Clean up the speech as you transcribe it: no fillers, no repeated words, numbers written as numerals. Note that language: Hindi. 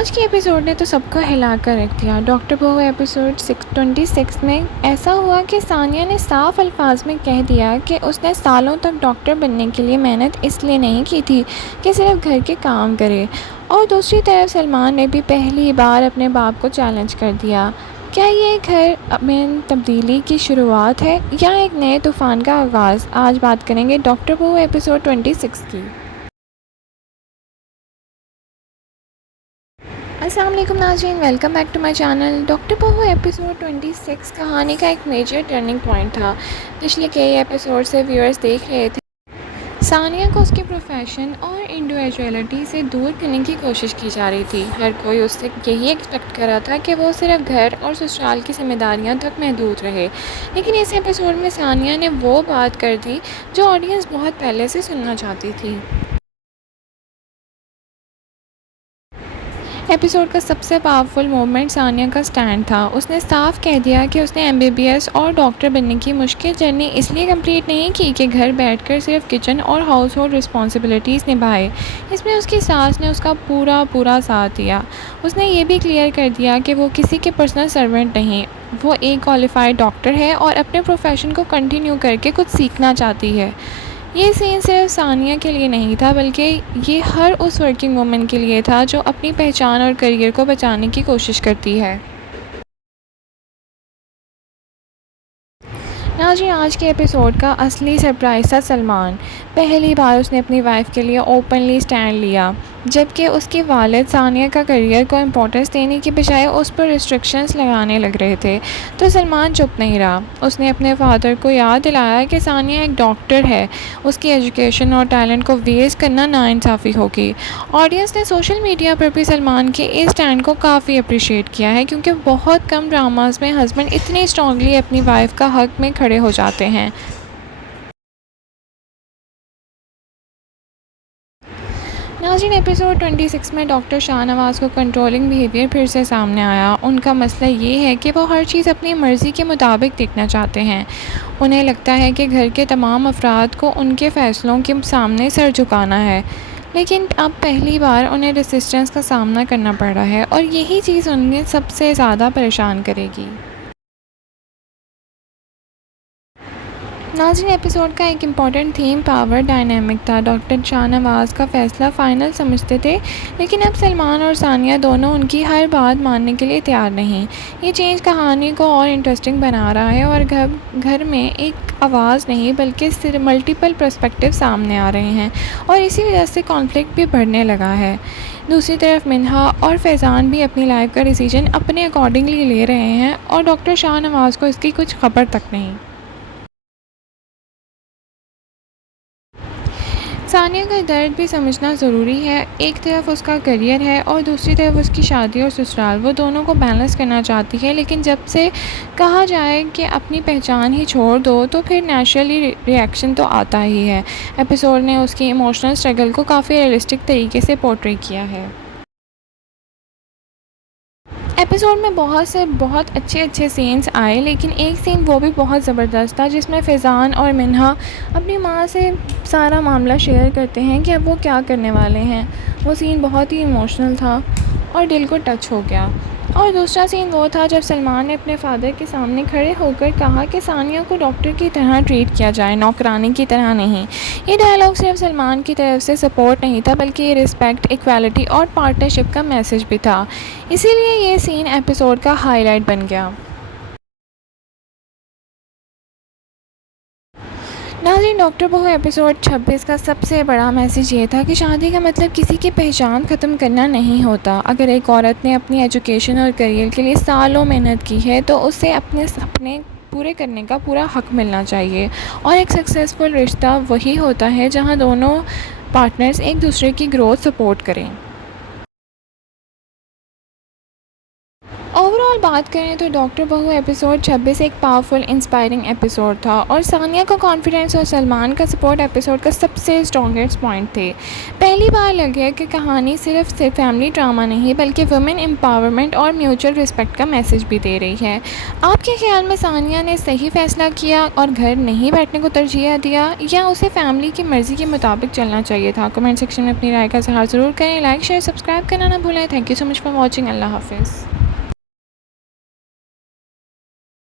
आज के एपिसोड ने तो सबको हिला कर रख दिया। डॉक्टर बहू एपिसोड 26 में ऐसा हुआ कि सानिया ने साफ अल्फाज में कह दिया कि उसने सालों तक डॉक्टर बनने के लिए मेहनत इसलिए नहीं की थी कि सिर्फ घर के काम करे। और दूसरी तरफ सलमान ने भी पहली बार अपने बाप को चैलेंज कर दिया। क्या ये घर में तब्दीली की शुरुआत है या एक नए तूफ़ान का आगाज़? आज बात करेंगे डॉक्टर बहू एपिसोड 26 की। अस्सलाम वालेकुम नाज़रीन, welcome back to my channel. Doctor बहू एपिसोड 26 कहानी का एक मेजर टर्निंग पॉइंट था। पिछले कई एपिसोड से व्यूअर्स देख रहे थे सानिया को उसके प्रोफेशन और इंडिविजुअलिटी से दूर करने की कोशिश की जा रही थी। हर कोई उससे यही एक्सपेक्ट कर रहा था कि वो सिर्फ घर और ससुराल की जिम्मेदारियों तक महदूद रहे। लेकिन इस एपिसोड में सानिया ने वो बात कर दी जो ऑडियंस बहुत पहले से सुनना चाहती थी। एपिसोड का सबसे पावरफुल मोमेंट सानिया का स्टैंड था। उसने साफ कह दिया कि उसने एमबीबीएस और डॉक्टर बनने की मुश्किल जर्नी इसलिए कंप्लीट नहीं की कि घर बैठकर सिर्फ किचन और हाउस होल्ड रिस्पॉन्सिबिलिटीज़ निभाए। इसमें उसकी सास ने उसका पूरा साथ दिया। उसने ये भी क्लियर कर दिया कि वो किसी के पर्सनल सर्वेंट नहीं, वो एक क्वालिफाइड डॉक्टर है और अपने प्रोफेशन को कंटिन्यू करके कुछ सीखना चाहती है। ये सीन सिर्फ सानिया के लिए नहीं था, बल्कि ये हर उस वर्किंग वुमन के लिए था जो अपनी पहचान और करियर को बचाने की कोशिश करती है। नाज़रीन, आज के एपिसोड का असली सरप्राइज़ था सलमान। पहली बार उसने अपनी वाइफ के लिए ओपनली स्टैंड लिया, जबकि उसके वालिद सानिया का करियर को इम्पोर्टेंस देने की बजाय उस पर रिस्ट्रिक्शंस लगाने लग रहे थे। तो सलमान चुप नहीं रहा। उसने अपने फादर को याद दिलाया कि सानिया एक डॉक्टर है, उसकी एजुकेशन और टैलेंट को वेस्ट करना नाइंसाफ़ी होगी। ऑडियंस ने सोशल मीडिया पर भी सलमान के इस स्टैंड को काफ़ी अप्रिशिएट किया है, क्योंकि बहुत कम ड्रामास में हस्बैंड इतनी स्ट्रांगली अपनी वाइफ का हक में खड़े हो जाते हैं। नाज़रीन, एपिसोड 26 में डॉक्टर शाहनवाज़ को कंट्रोलिंग बिहेवियर फिर से सामने आया। उनका मसला ये है कि वो हर चीज़ अपनी मर्ज़ी के मुताबिक देखना चाहते हैं। उन्हें लगता है कि घर के तमाम अफराद को उनके फ़ैसलों के सामने सर झुकाना है। लेकिन अब पहली बार उन्हें रेसिस्टेंस का सामना करना पड़ रहा है और यही चीज़ उन्हें सबसे ज़्यादा परेशान करेगी। नाज़रीन, एपिसोड का एक इम्पॉर्टेंट थीम पावर डायनामिक था। डॉक्टर शाहनवाज़ का फ़ैसला फ़ाइनल समझते थे, लेकिन अब सलमान और सानिया दोनों उनकी हर बात मानने के लिए तैयार नहीं। ये चेंज कहानी को और इंटरेस्टिंग बना रहा है और घर में एक आवाज़ नहीं बल्कि सिर्फ मल्टीपल पर्सपेक्टिव सामने आ रहे हैं और इसी वजह से कॉन्फ्लिक्ट भी बढ़ने लगा है। दूसरी तरफ मिन्हा और फैज़ान भी अपनी लाइफ का डिसीजन अपने अकॉर्डिंगली ले रहे हैं और डॉक्टर शाहनवाज़ को इसकी कुछ खबर तक नहीं। सानिया का दर्द भी समझना ज़रूरी है। एक तरफ उसका करियर है और दूसरी तरफ उसकी शादी और ससुराल। वो दोनों को बैलेंस करना चाहती है, लेकिन जब से कहा जाए कि अपनी पहचान ही छोड़ दो तो फिर नेचुरली रिएक्शन तो आता ही है। एपिसोड ने उसकी इमोशनल स्ट्रगल को काफ़ी रियलिस्टिक तरीके से पोर्ट्रे किया है। एपिसोड में बहुत अच्छे सीन्स आए, लेकिन एक सीन वो भी बहुत ज़बरदस्त था जिसमें फैज़ान और मिन्हा अपनी माँ से सारा मामला शेयर करते हैं कि अब वो क्या करने वाले हैं। वो सीन बहुत ही इमोशनल था और दिल को टच हो गया। और दूसरा सीन वो था जब सलमान ने अपने फादर के सामने खड़े होकर कहा कि सानिया को डॉक्टर की तरह ट्रीट किया जाए, नौकरानी की तरह नहीं। ये डायलॉग सिर्फ सलमान की तरफ से सपोर्ट नहीं था, बल्कि ये रिस्पेक्ट, इक्वालिटी और पार्टनरशिप का मैसेज भी था। इसीलिए ये सीन एपिसोड का हाईलाइट बन गया। नाज़रीन, डॉक्टर बहू एपिसोड 26 का सबसे बड़ा मैसेज ये था कि शादी का मतलब किसी की पहचान ख़त्म करना नहीं होता। अगर एक औरत ने अपनी एजुकेशन और करियर के लिए सालों मेहनत की है तो उसे अपने सपने पूरे करने का पूरा हक मिलना चाहिए। और एक सक्सेसफुल रिश्ता वही होता है जहाँ दोनों पार्टनर्स एक दूसरे की ग्रोथ सपोर्ट करें। ओवरऑल ओवरऑल बात करें तो डॉक्टर बहू एपिसोड 26 एक पावरफुल इंस्पायरिंग एपिसोड था और सानिया का कॉन्फिडेंस और सलमान का सपोर्ट एपिसोड का सबसे स्ट्रॉन्गेस्ट पॉइंट थे। पहली बार लगे कि कहानी सिर्फ फैमिली ड्रामा नहीं बल्कि वुमेन एम्पावरमेंट और म्यूचुअल रिस्पेक्ट का मैसेज भी दे रही है। आपके ख्याल में सानिया ने सही फैसला किया और घर नहीं बैठने को तरजीह दिया या उसे फैमिली की मर्ज़ी के मुताबिक चलना चाहिए था? कमेंट सेक्शन में अपनी राय का इज़हार ज़रूर करें। लाइक शेयर सब्सक्राइब करना ना भूलें। Thank you so much for watching. अल्लाह हाफिज़।